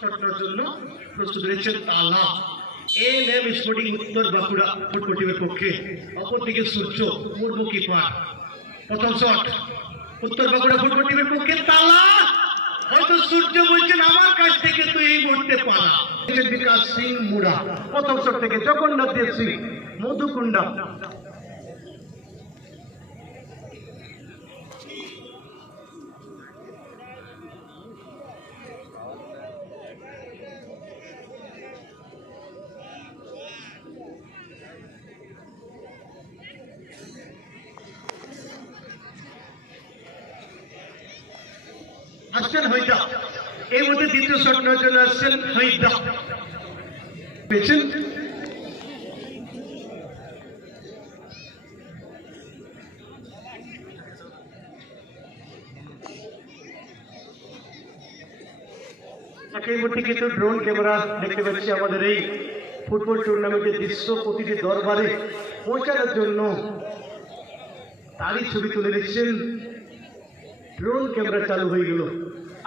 শটটার জন্য প্রস্তুত রয়েছেন তালা। এএনএম স্পোর্টিং উত্তর বাঁকুড়া ফুটবল টিমের পক্ষে। অপরদিকে সূর্য মুর্মু কিপার। প্রথম শট উত্তর বাঁকুড়া ফুটবল টিমের পক্ষে তালা। হয়তো সূর্য বলছেন আমার কাছ থেকে তুই এই মুহূর্তে পালা। বিকাশ সিং মুরা প্রথম শট থেকে জগন্নাথ দেব সিং মধুকুন্ডা। আসছেন হইদা, এই মধ্যে দ্বিতীয় শট নেওয়ার জন্য আসছেন হইদা। পেয়েছেন এই মুহূর্তে কিন্তু ড্রোন ক্যামেরা দেখতে পাচ্ছি আমাদের এই ফুটবল টুর্নামেন্টের দৃশ্য প্রতিটি দরবারে পৌঁছানোর জন্য তারই ছবি তুলে নিচ্ছেন। ড্রোন ক্যামেরা চালু হয়ে গেল।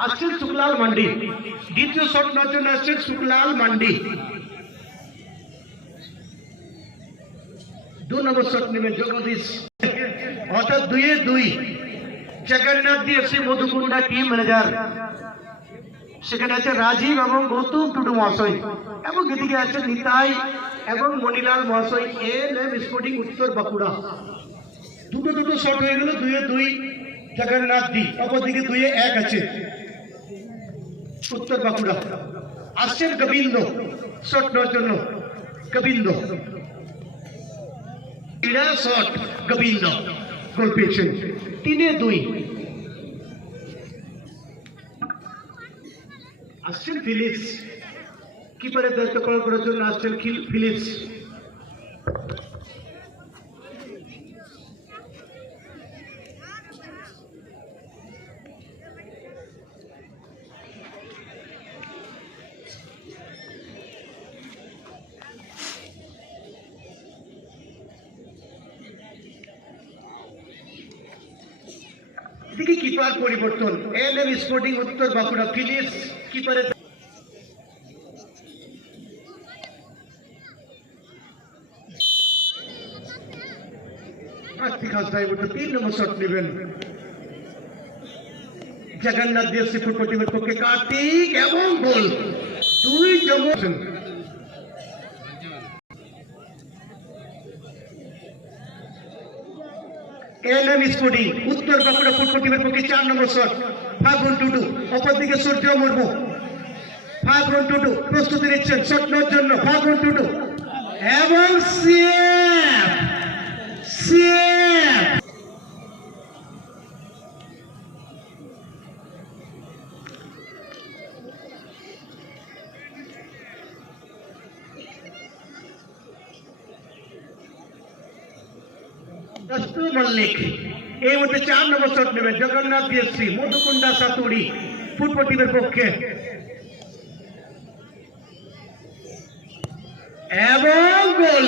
আসছেন শুক্লাল মান্ডি, দ্বিতীয় শট নেওয়ার জন্য আসছেন শুক্লাল মান্ডি। 2 নম্বর শট নেবেন জগদীশ, অর্থাৎ 2-2। জগন্নাথ ডিএফসি মধুকুন্ডা টিম ম্যানেজার, সেখানে আছে রাজীব এবং গৌতম টুডু মহাশয়, এবং এদিকে আছে নিতাই এবং মণিলাল মহাশয়। এএনএম স্পোর্টিং উত্তর বাঁকুড়া। দুটো শট হয়ে গেল। 2-2 জগন্নাথ দি, অপরদিকে 2-1 আছে উত্তর বাঁকুড়া। আসছেন গোবিন্দ শট নেওয়ার জন্য। গোবিন্দ শট, গোবিন্দ গোল পেয়েছেন। 3-2। আসছেন ফিলিপস, কিপারের দায়িত্ব পালন করার জন্য আসছেন ফিলিপস। এদিকে কিপার পরিবর্তন। এএনএম স্পোর্টিং উত্তর বাঁকুড়া ফিলিপস কিপারের খাসদায় 3 নম্বর শট নেবেন জগন্নাথ ডিএফসি ফুটবল টিমের পক্ষে কার্তিক, এবং গোল। 2 জমছেন। এএনএম স্পোর্টিং উত্তর বাঁকুড়া ফুটবল টিমের পক্ষে 4 নম্বর শট ফাগুন টুডু, অপরদিকে সূর্য মুর্মু। ফাগুন টুডু প্রস্তুতি নিচ্ছেন শট নেওয়ার জন্য। ফাগুন টুডু এবং সেভ। মল্লিক এই মধ্যে 4 নম্বর শট নেবেন জগন্নাথ ডিএফসি মধুকুন্ডা সাতুড়ি ফুটবল টিমের পক্ষে, এবং গোল।